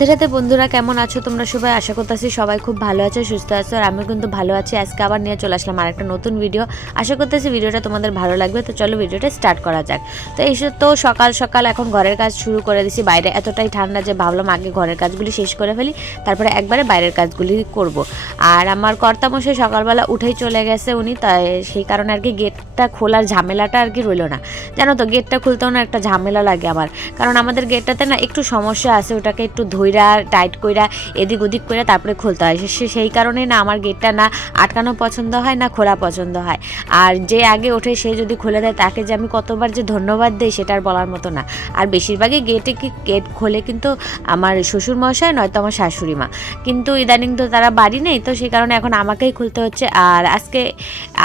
রাতে রাতে বন্ধুরা কেমন আছো? তোমরা সবাই আশা করতেছি সবাই খুব ভালো আছো, সুস্থ আছো, আর আমি কিন্তু ভালো আছি। আজকে আবার নিয়ে চলে আসলাম আর একটা নতুন ভিডিও আশা করতেছি ভিডিওটা তোমাদের ভালো লাগবে, তো চলো ভিডিওটা স্টার্ট করা যাক। তো এই তো সকাল সকাল এখন ঘরের কাজ শুরু করে দিছি। বাইরে এতটাই ঠান্ডা যে ভাবলাম আগে ঘরের কাজগুলি শেষ করে ফেলি, তারপরে একবারে বাইরের কাজগুলি করব। আর আমার কর্তামশাই সকালবেলা উঠেই চলে গেছে উনি, তাই সেই কারণে আর কি গেটটা খোলার ঝামেলাটা আর কি রইল না। জানো তো, গেটটা খুলতেও না একটা ঝামেলা লাগে আমার। কারণ আমাদের গেটটাতে না একটু সমস্যা আছে, ওটাকে একটু ধইরা টাইট কইরা এদিক ওদিক কইরা তারপরে খুলতে হয়। সেই কারণে না আমার গেটটা না আটকানো পছন্দ হয় না খোলা পছন্দ হয়। আর যে আগে ওঠে সে যদি খুলে দেয় তাকে যে আমি কতবার যে ধন্যবাদ দিই সেটা আর বলার মতো না। আর বেশিরভাগই গেটে কি গেট খোলে কিন্তু আমার শ্বশুর মশাই নয়তো আমার শাশুড়ি মা কিন্তু ইদানিং তো তারা বাড়ি নেই তো সেই কারণে এখন আমাকেই খুলতে হচ্ছে। আর আজকে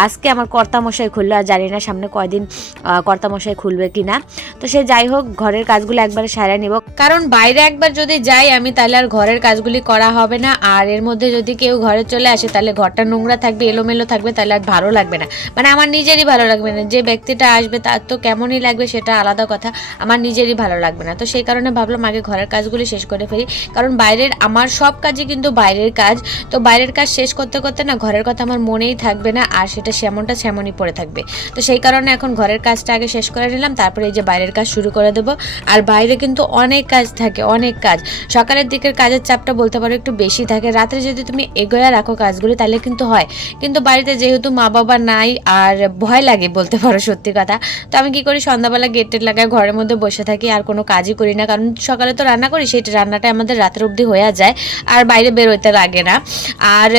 আজকে আমার কর্তা মশাই খুললো আর জানি না সামনে কয়দিন আহ, কর্তা মশাই খুলবে কি না তো সে যাই হোক ঘরের কাজগুলো একবারে সারা নিব। কারণ বাইরে একবার যদি যাই আমি তাহলে আর ঘরের কাজগুলি করা হবে না। আর এর মধ্যে যদি কেউ ঘরে চলে আসে, তাহলে ঘরটা নোংরা থাকবে, এলোমেলো থাকবে, তাহলে আর ভালো লাগবে না। মানে আমার নিজেরই ভালো লাগবে না। যে ব্যক্তিটা আসবে, তার তো কেমনই লাগবে সেটা আলাদা কথা। আমার নিজেরই ভালো লাগবে না। তো সেই কারণে ভাবলাম আগে ঘরের কাজগুলি শেষ করে ফেলি। কারণ বাইরের, আমার সব কাজই কিন্তু বাইরের কাজ। তো বাইরের কাজ শেষ করতে করতে না, ঘরের কথা আমার মনেই থাকবে না, আর সেটা সেমনটা সেমনই পড়ে থাকবে। তো সেই কারণে এখন ঘরের কাজটা আগে শেষ করে নিলাম। তারপরে এই যে বাইরের কাজ শুরু করে দেবো। আর বাইরে কিন্তু অনেক কাজ থাকে, অনেক কাজ। সকালের দিকের কাজের চাপটা বলতে পারো একটু বেশি থাকে। রাত্রে যদি তুমি এগোয়া রাখো কাজগুলি, তাহলে কিন্তু হয়। কিন্তু বাড়িতে যেহেতু মা বাবা নাই আর ভয় লাগে বলতে পারো সত্যি কথা, তো আমি কি করি, সন্ধ্যাবেলা গেট টেট লাগাই ঘরের মধ্যে বসে থাকি, আর কোনো কাজই করি না। কারণ সকালে তো রান্না করি, সেই রান্নাটা আমাদের রাতের অবধি হয়ে যায়, আর বাইরে বেরোতে লাগে না। আর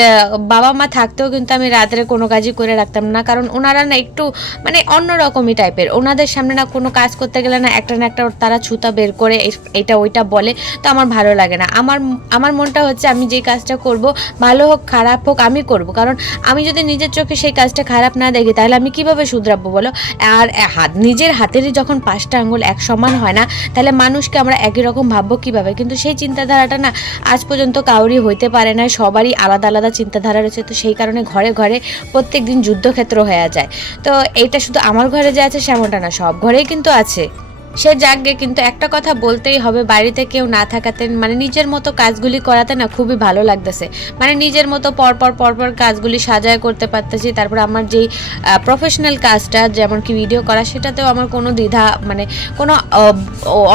বাবা মা থাকতেও কিন্তু আমি রাত্রে কোনো কাজই করে রাখতাম না। কারণ ওনারা না একটু মানে অন্যরকমই টাইপের। ওনাদের সামনে না কোনো কাজ করতে গেলে না একটা না একটা তারা ছুতা বের করে এটা ওইটা বলে। তো আমার ভালো লাগে না। আমার আমার মনটা হচ্ছে আমি যে কাজটা করব, ভালো হোক, খারাপ হোক, আমি করব। কারণ আমি যদি নিজের চোখে সেই কাজটা খারাপ না দেখি, তাহলে আমি কীভাবে শুধরাবো বলো? আর হাত, নিজের হাতেরই যখন পাঁচটা আঙ্গুল এক সমান হয় না, তাহলে মানুষকে আমরা একই রকম ভাববো কীভাবে? কিন্তু সেই চিন্তাধারাটা না আজ পর্যন্ত কাউরই হইতে পারে না, সবারই আলাদা আলাদা চিন্তাধারা রয়েছে। তো সেই কারণে ঘরে ঘরে প্রত্যেক দিন যুদ্ধক্ষেত্র হয়ে যায়। তো এইটা শুধু আমার ঘরে যে আছে, সেমনটা না, সব ঘরেই কিন্তু আছে। সে যাকগে কিন্তু একটা কথা বলতেই হবে, বাড়িতে কেউ না থাকাতে মানে নিজের মতো কাজগুলি করাতে না খুবই ভালো লাগতেছে। মানে নিজের মতো পরপর পরপর কাজগুলি সাজায় করতে পারতেছি, তারপর আমার যেই প্রফেশনাল কাজটা, যেমন কি ভিডিও করা, সেটাতেও আমার কোনো দ্বিধা মানে কোনো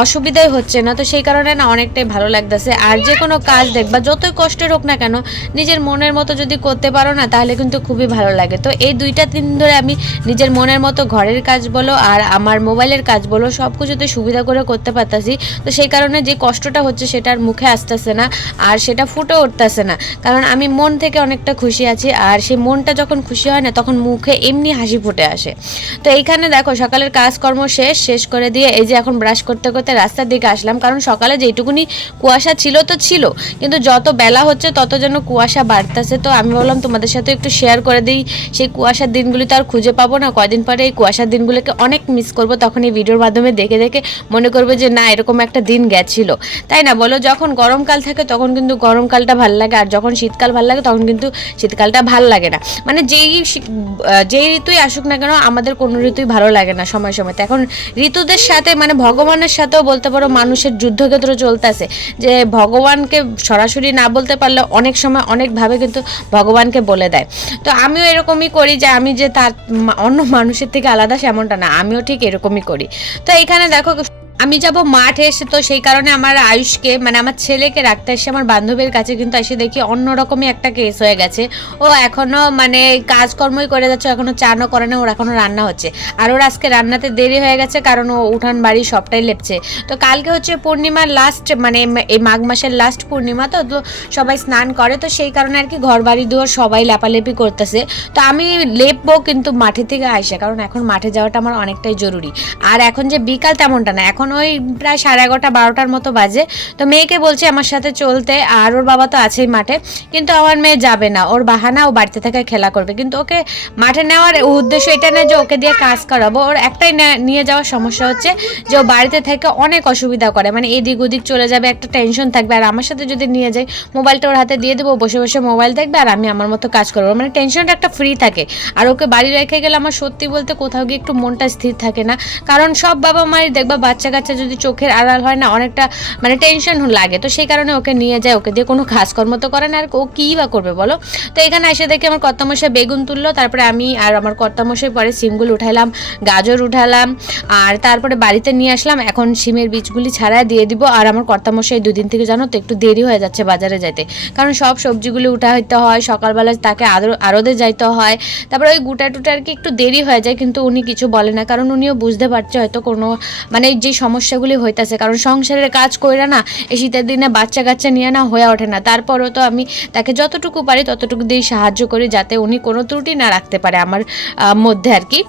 অসুবিধাই হচ্ছে না। তো সেই কারণে না অনেকটাই ভালো লাগতেছে। আর যে কোনো কাজ দেখবা যতই কষ্টের হোক না কেন, নিজের মনের মতো যদি করতে পারো না, তাহলে কিন্তু খুবই ভালো লাগে। তো এই দুইটা দিন ধরে আমি নিজের মনের মতো ঘরের কাজ বলো, আর আমার মোবাইলের কাজ বলো সব কিছুতে সুবিধা করে করতে পারতাছি, তো সেই কারণে যে কষ্টটা হচ্ছে সেটার মুখে আসতেছে না, আর সেটা ফুটে উঠতেছে না। কারণ আমি মন থেকে অনেকটা খুশি আছি, আর সেই মনটা যখন খুশি হয় না, তখন মুখে এমনি হাসি ফুটে আসে। তো এইখানে দেখো, সকালের কাজকর্ম শেষ শেষ করে দিয়ে এই যে এখন ব্রাশ করতে করতে রাস্তার দিকে আসলাম। কারণ সকালে যেটুকুনি কুয়াশা ছিল তো ছিল, কিন্তু যত বেলা হচ্ছে তত যেন কুয়াশা বাড়তেছে। তো আমি বললাম তোমাদের সাথে একটু শেয়ার করে দিই, সেই কুয়াশার দিনগুলি তো আর খুঁজে পাবো না, কয়দিন পরে এই কুয়াশার দিনগুলোকে অনেক মিস করব, তখন এই ভিডিওর মাধ্যমে দেখে দেখে মনে করবে যে, না, এরকম একটা দিন গেছিল। তাই না? বলো, যখন গরমকাল থাকে তখন কিন্তু গরমকালটা ভালো লাগে, আর যখন শীতকাল ভালো লাগে তখন কিন্তু শীতকালটা ভালো লাগে না। মানে যেই যেই ঋতুই আসুক না কেন, আমাদের কোনো ঋতুই ভালো লাগে না সময় সময়। এখন ঋতুদের সাথে মানে ভগবানের সাথেও বলতে পারো মানুষের যুদ্ধক্ষেত্র চলতেছে। যে ভগবানকে সরাসরি না বলতে পারলে অনেক সময় অনেকভাবে কিন্তু ভগবানকে বলে দেয়। তো আমিও এরকমই করি যে, আমি যে তার অন্য মানুষের থেকে আলাদা সেমনটা না, আমিও ঠিক এরকমই করি। তো এখানে দেখো আমি যাব মাঠে এসে তো সেই কারণে আমার আয়ুষকে মানে আমার ছেলেকে রাখতে এসে আমার বান্ধবীর কাছে কিন্তু এসে দেখি অন্যরকমই একটা কেস হয়ে গেছে। ও এখনও মানে কাজকর্মই করে যাচ্ছে এখনও চানও করে না, ওর এখনও রান্না হচ্ছে। আর ওর আজকে রান্নাতে দেরি হয়ে গেছে কারণ ও উঠান বাড়ি সবটাই লেপছে। তো কালকে হচ্ছে পূর্ণিমার লাস্ট মানে এই মাঘ মাসের লাস্ট পূর্ণিমা তো তো সবাই স্নান করে, তো সেই কারণে আর কি ঘর বাড়ি দুয়ার সবাই লেপালেপি করতেছে। তো আমি লেপবো কিন্তু মাঠে থেকে আসে কারণ এখন মাঠে যাওয়াটা আমার অনেকটাই জরুরি। আর এখন যে বিকাল তেমনটা না, এখন ওই প্রায় সাড়ে এগারোটা, বারোটার মতো বাজে। তো মেয়েকে বলছে আমার সাথে চলতে, আর ওর বাবা তো আছেই মাঠে, কিন্তু আমার মেয়ে যাবে না। ওর বাহানা, ও বাড়িতে থেকে খেলা করবে। কিন্তু ওকে মাঠে নেওয়ার উদ্দেশ্য এটা না যে ওকে দিয়ে কাজ করাবো। ওর একটাই নিয়ে যাওয়ার সমস্যা হচ্ছে যে ও বাড়িতে থেকে অনেক অসুবিধা করে। মানে এদিক ওদিক চলে যাবে, একটা টেনশন থাকবে। আর আমার সাথে যদি নিয়ে যাই, মোবাইলটা ওর হাতে দিয়ে দেবো, বসে বসে মোবাইল দেখবে, আর আমি আমার মতো কাজ করব। মানে টেনশনটা একটা ফ্রি থাকে। আর ওকে বাড়ি রেখে গেলে আমার সত্যি বলতে কোথাও গিয়ে একটু মনটা স্থির থাকে না। কারণ সব বাবা মাই দেখবা বাচ্চা কাচ্চা যদি চোখের আড়াল হয় না, অনেকটা মানে টেনশন লাগে। তো সেই কারণে ওকে নিয়ে যায়, ওকে দিয়ে কোনো কাজকর্ম তো করে না, আর ও কী বা করবে বলো? তো এখানে এসে দেখে আমার কর্তামশাই বেগুন তুললো, তারপরে আমি আর আমার কর্তামশাই পরে সিমগুলো উঠাইলাম, গাজর উঠালাম, আর তারপরে বাড়িতে নিয়ে আসলাম। এখন সিমের বীজগুলি ছাড়া দিয়ে দিব, আর আমার কর্তামশাই দুদিন থেকে জানো তো একটু দেরি হয়ে যাচ্ছে বাজারে যেতে কারণ সব সবজিগুলি উঠা হইতে হয়, সকালবেলা তাকে আদর, আরদে যাইতে হয়। তারপরে ওই গুটা টুটা আর কি একটু দেরি হয়ে যায়, কিন্তু উনি কিছু বলে না, কারণ উনিও বুঝতে পারছে হয়তো কোনো মানে যে সমস্যাগুলি হইতাছে। কারণ সংসারের কাজ কইরা না, এই শীতের দিনে বাচ্চা কাচ্চা নিয়ে না হয়ে ওঠে না। তারপরও তো আমি তাকে যতটুকু পারি ততটুকু দিয়ে সাহায্য করি যাতে উনি কোনো ত্রুটি না রাখতে পারে আমার মধ্যে আর কি।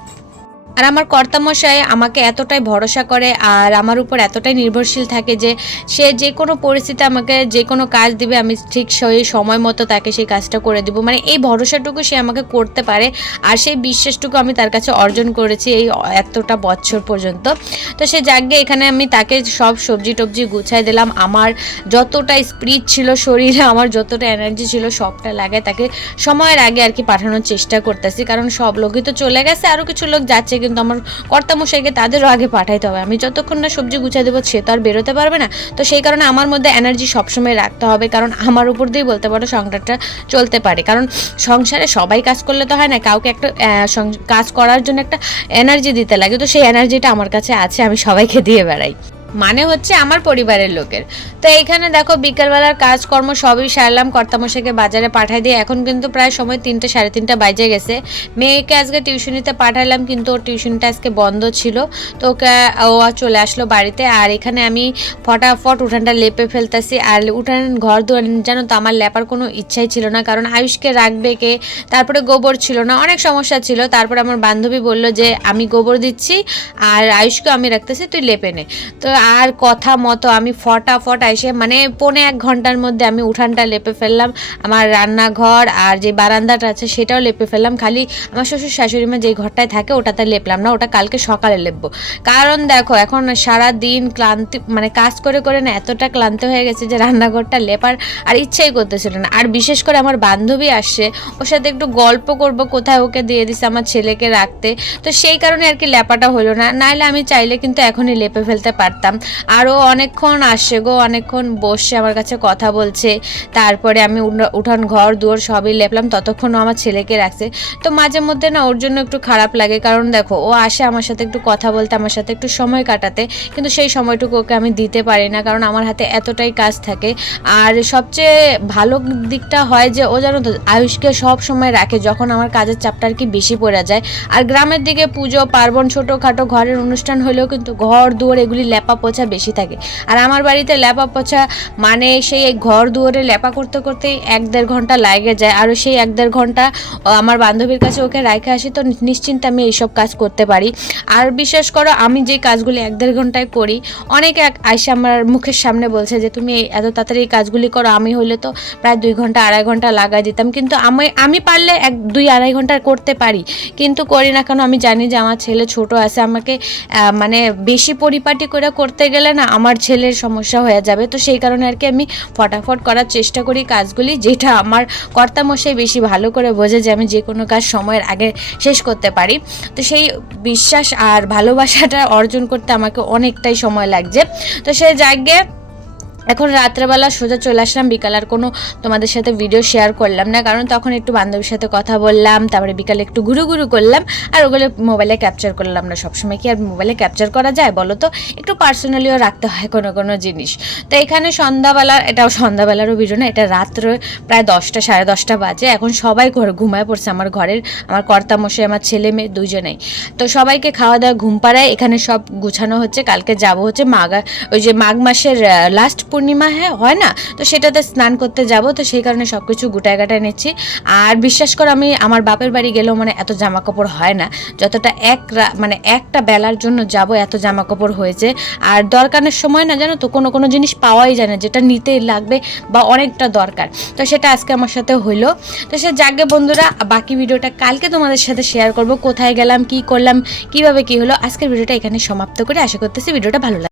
আর আমার কর্তামশাই আমাকে এতটাই ভরসা করে আর আমার উপর এতটাই নির্ভরশীল থাকে যে সে যে কোনো পরিস্থিতি আমাকে যে কোনো কাজ দিবে, আমি ঠিক সেই সময় মতো তাকে সেই কাজটা করে দিব। মানে এই ভরসাটুকু সে আমাকে করতে পারে আর সেই বিশ্বাসটুকু আমি তার কাছে অর্জন করেছি এই এতটা বছর পর্যন্ত। তো সে যাকে এখানে আমি তাকে সব সবজি টবজি গুছাই দিলাম। আমার যতটা স্পিরিট ছিল শরীরে, আমার যতটা এনার্জি ছিল সবটা লাগে তাকে সময়ের আগে আর কি পাঠানোর চেষ্টা করতেছি। কারণ সব লোকই তো চলে গেছে আরও কিছু লোক যাচ্ছে কিন্তু আমার কর্তামশাইকে তাদেরও আগে পাঠাইতে হবে। আমি যতক্ষণ না সবজি গুছিয়ে দেবো, সে তো আর বেরোতে পারবে না। তো সেই কারণে আমার মধ্যে এনার্জি সবসময় রাখতে হবে, কারণ আমার উপর দিয়েই বলতে পারো সংসারটা চলতে পারে। কারণ সংসারে সবাই কাজ করলে তো হয় না, কাউকে একটা কাজ করার জন্য একটা এনার্জি দিতে লাগে। তো সেই এনার্জিটা আমার কাছে আছে, আমি সবাইকে দিয়ে বেড়াই। মানে হচ্ছে আমার পরিবারের লোকের। তো এইখানে দেখো বিকেলবেলার কাজকর্ম সবই সারলাম, কর্তামশাইকে বাজারে পাঠাই দিয়ে। এখন কিন্তু প্রায় সময় তিনটে, সাড়ে তিনটা বাজে গেছে। মেয়েকে আজকে টিউশনিতে পাঠালাম, কিন্তু ওর টিউশনটা আজকে বন্ধ ছিল। তো ওকে, ও চলে আসলো বাড়িতে। আর এখানে আমি ফটাফট উঠানটা লেপে ফেলতেছি। আর উঠান ঘর দুয়ার জানো তো আমার লেপার কোনো ইচ্ছাই ছিল না। কারণ আয়ুষকে রাখবে কে? তারপরে গোবর ছিল না। অনেক সমস্যা ছিল। তারপরে আমার বান্ধবী বলল যে, আমি গোবর দিচ্ছি, আর আয়ুষকে আমি রাখতেছি, তুই লেপে নে। তো আর কথা মতো আমি ফটাফট এসে মানে পৌনে এক ঘণ্টার মধ্যে আমি উঠানটা লেপে ফেললাম। আমার রান্নাঘর আর যে বারান্দাটা আছে সেটাও লেপে ফেললাম। খালি আমার শ্বশুর শাশুড়ি মা যে ঘরটায় থাকে ওটাতে লেপলাম না, ওটা কালকে সকালে লেপবো। কারণ দেখো, এখন সারা দিন ক্লান্তি মানে কাজ করে করে না এতটা ক্লান্ত হয়ে গেছে যে রান্নাঘরটা লেপার আর ইচ্ছাই করতেছিল না। আর বিশেষ করে আমার বান্ধবী আসছে, ওর সাথে একটু গল্প করব, কোথায় ওকে দিয়ে দিছে আমার ছেলেকে রাখতে। তো সেই কারণে আর কি লেপাটা হলো না। নাহলে আমি চাইলে কিন্তু এখনই লেপে ফেলতে পারতাম। আরও অনেকক্ষণ আসছে গো, অনেকক্ষণ বসে আমার কাছে কথা বলছে। তারপরে আমি উঠান ঘর, দুয়ার সবই লেপলাম। ততক্ষণও আমার ছেলেকে রাখছে। তো মাঝে মধ্যে না ওর জন্য একটু খারাপ লাগে। কারণ দেখো, ও আসে আমার সাথে একটু কথা বলতে, আমার সাথে একটু সময় কাটাতে। কিন্তু সেই সময়টুকু ওকে আমি দিতে পারি না। কারণ আমার হাতে এতটাই কাজ থাকে। আর সবচেয়ে ভালো দিকটা হয় যে, ও জানো তো, আয়ুষকে সব সময় রাখে। যখন আমার কাজের চাপটা আর কি বেশি পড়ে যায়। আর গ্রামের দিকে পুজো, পার্বণ, ছোটোখাটো ঘরের অনুষ্ঠান হলেও কিন্তু ঘর, দুয়ার এগুলি লেপা পোছা বেশি থাকে। আর আমার বাড়িতে লেপা পোছা মানে সেই ঘর দুয়ারে লেপা করতে করতেই এক দেড় ঘণ্টা লাগে যায়। আর সেই এক দেড় ঘণ্টা আমার বান্ধবীর কাছে ওকে রাখে আসি তো নিশ্চিন্তে আমি এইসব কাজ করতে পারি। আর বিশ্বাস করো আমি যে কাজগুলি এক দেড় ঘন্টায় করি, অনেকে আইসে আমার মুখের সামনে বলছে যে, তুমি এত তাড়াতাড়ি এই কাজগুলি করো, আমি হইলে তো প্রায় দুই ঘণ্টা, আড়াই ঘণ্টা লাগাই দিতাম। কিন্তু আমি আমি পারলে এক, দুই, আড়াই ঘণ্টা করতে পারি। কিন্তু করি না কেন, আমি জানি যে আমার ছেলে ছোট আছে, আমাকে মানে বেশি পরিপাটি করে করতে গেলে না আমার ছেলের সমস্যা হয়ে যাবে। তো সেই কারণে আর কি আমি ফটাফট করার চেষ্টা করি কাজগুলি, যেটা আমার কর্তামশাই বেশি ভালো করে বোঝে যে আমি যে কোনো কাজ সময়ের আগে শেষ করতে পারি। তো সেই বিশ্বাস আর ভালোবাসাটা অর্জন করতে আমাকে অনেকটাই সময় লাগছে। তো সেই জায়গায় এখন রাত্রেবেলা সোজা চলে আসলাম, বিকাল আর কোনো তোমাদের সাথে ভিডিও শেয়ার করলাম না, কারণ তখন একটু বান্ধবীর সাথে কথা বললাম, তারপরে বিকালে একটু ঘুরু ঘুরু করলাম, আর ওগুলো মোবাইলে ক্যাপচার করলাম না। সবসময় কি আর মোবাইলে ক্যাপচার করা যায় বলো তো? একটু পার্সোনালিও রাখতে হয় কোনো কোনো জিনিস। তো এখানে সন্ধ্যাবেলা এটাও সন্ধ্যাবেলারও ভিডিও না, এটা রাত্রে প্রায় দশটা, সাড়ে দশটা বাজে। এখন সবাই ঘরে, ঘুমায় পড়ছে। আমার ঘরের, আমার কর্তামশাই আমার ছেলে মেয়ে দুজনেই তো সবাইকে খাওয়া দাওয়া, ঘুম পাড়ায়, এখানে সব গুছানো হচ্ছে। কালকে যাব হচ্ছে মাঘা, ওই যে মাঘ মাসের লাস্ট পূর্ণিমা হ্যাঁ হয় না? তো সেটাতে স্নান করতে যাব, তো সেই কারণে সব কিছু গুটায় গাটায় নিচ্ছি। আর বিশ্বাস করো, আমি আমার বাপের বাড়ি গেলেও মানে এত জামা কাপড় হয় না। যতটা এক মানে একটা বেলার জন্য যাব, এত জামা কাপড় হয়েছে। আর দরকারের সময় না, জানো তো, কোনো কোনো জিনিস পাওয়াই যায় না, যেটা নিতে লাগবে বা অনেকটা দরকার। তো সেটা আজকে আমার সাথে হইল। তো সে যাকে বন্ধুরা, বাকি ভিডিওটা কালকে তোমাদের সাথে শেয়ার করব, কোথায় গেলাম, কি করলাম, কীভাবে কি হলো, আজকের ভিডিওটা এখানে সমাপ্ত করে। আশা করতেছি ভিডিওটা ভালো লাগে